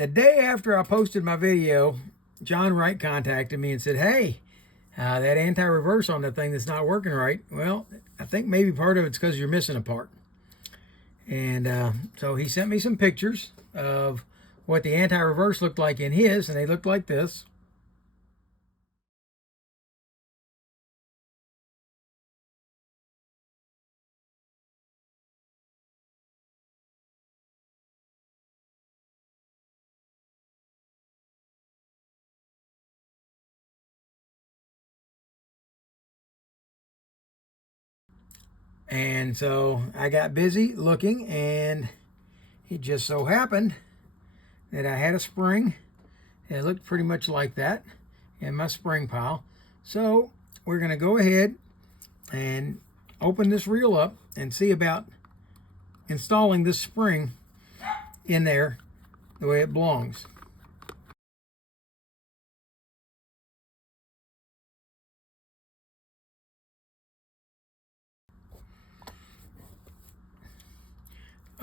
the day after I posted my video, John Wright contacted me and said, hey, that anti-reverse on that thing that's not working right. Well, I think maybe part of it's because you're missing a part. And so he sent me some pictures of what the anti-reverse looked like in his, and they looked like this. And so I got busy looking, and it just so happened that I had a spring. It looked pretty much like that in my spring pile. So we're going to go ahead and open this reel up and see about installing this spring in there the way it belongs.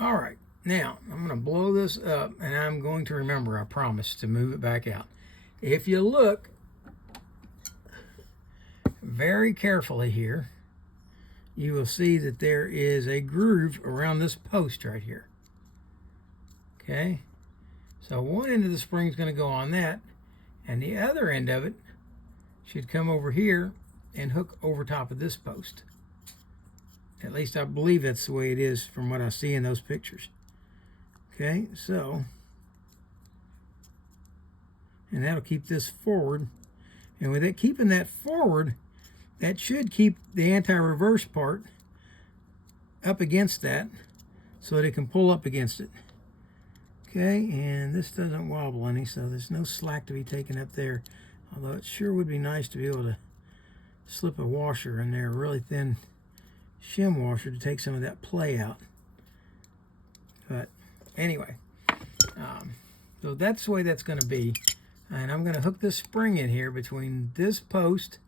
All right, now I'm going to blow this up, and I'm going to remember, I promise, to move it back out. If you look very carefully here, you will see that there is a groove around this post right here. Okay, so one end of the spring is going to go on that, and the other end of it should come over here and hook over top of this post. At least I believe that's the way it is from what I see in those pictures. Okay, so, and that'll keep this forward. And with it keeping that forward, that should keep the anti-reverse part up against that so that it can pull up against it. Okay, and this doesn't wobble any, so there's no slack to be taken up there. Although it sure would be nice to be able to slip a washer in there, a really thin shim washer, to take some of that play out. But anyway, so that's the way that's going to be. And I'm going to hook this spring in here between this post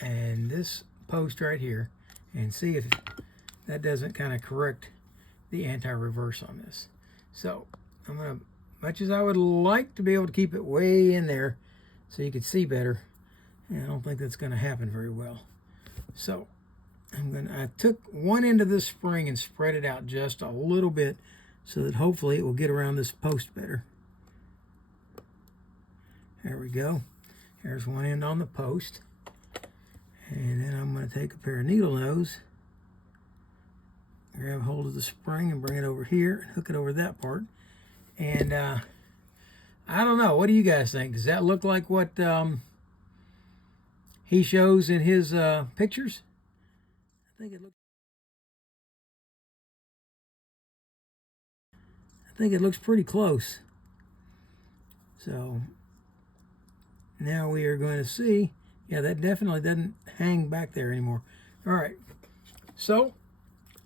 and this post right here, and see if that doesn't kind of correct the anti-reverse on this. So I'm going to, much as I would like to be able to keep it way in there so you could see better, I don't think that's going to happen very well. So I took one end of this spring and spread it out just a little bit so that hopefully it will get around this post better. There we go. There's one end on the post. And then I'm going to take a pair of needle nose, grab hold of the spring and bring it over here and hook it over that part. And I don't know, what do you guys think? Does that look like what he shows in his pictures? I think it looks pretty close. So now we are going to see, yeah, that definitely doesn't hang back there anymore. All right, so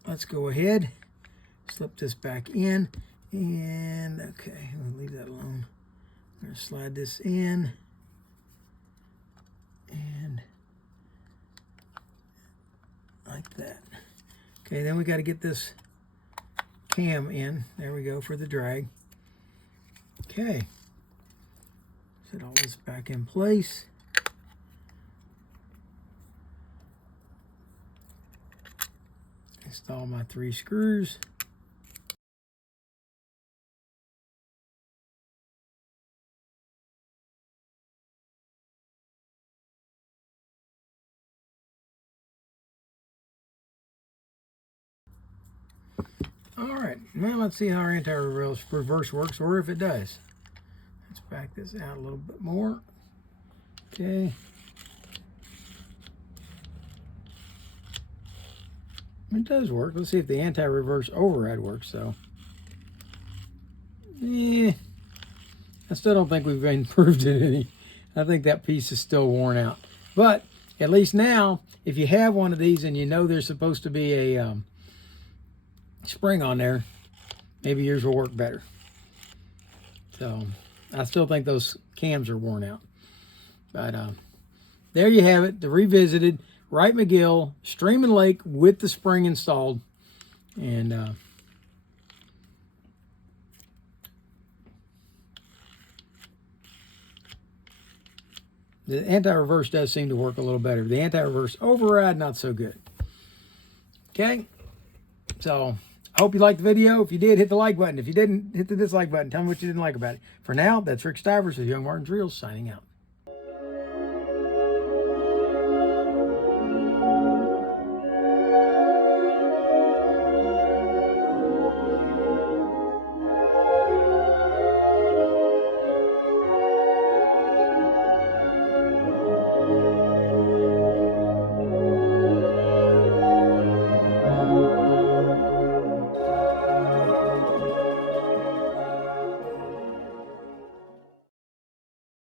let's go ahead, slip this back in, and okay, we'll leave that alone. I'm going to slide this in, and like that. Okay, then we got to get this cam in. There we go for the drag. Okay, set all this back in place. Install my 3 screws. All right, now let's see how our anti-reverse works, or if it does. Let's back this out a little bit more. Okay. It does work. Let's see if the anti-reverse override works, though. I still don't think we've improved it any. I think that piece is still worn out. But at least now, if you have one of these and you know there's supposed to be a spring on there, maybe yours will work better. So I still think those cams are worn out. But there you have it, the revisited Wright McGill Stream and Lake with the spring installed. And The anti-reverse does seem to work a little better. The anti-reverse override, not so good. Okay? So, I hope you liked the video. If you did, hit the like button. If you didn't, hit the dislike button. Tell me what you didn't like about it. For now, that's Rick Stivers with Young Martin's Reels signing out.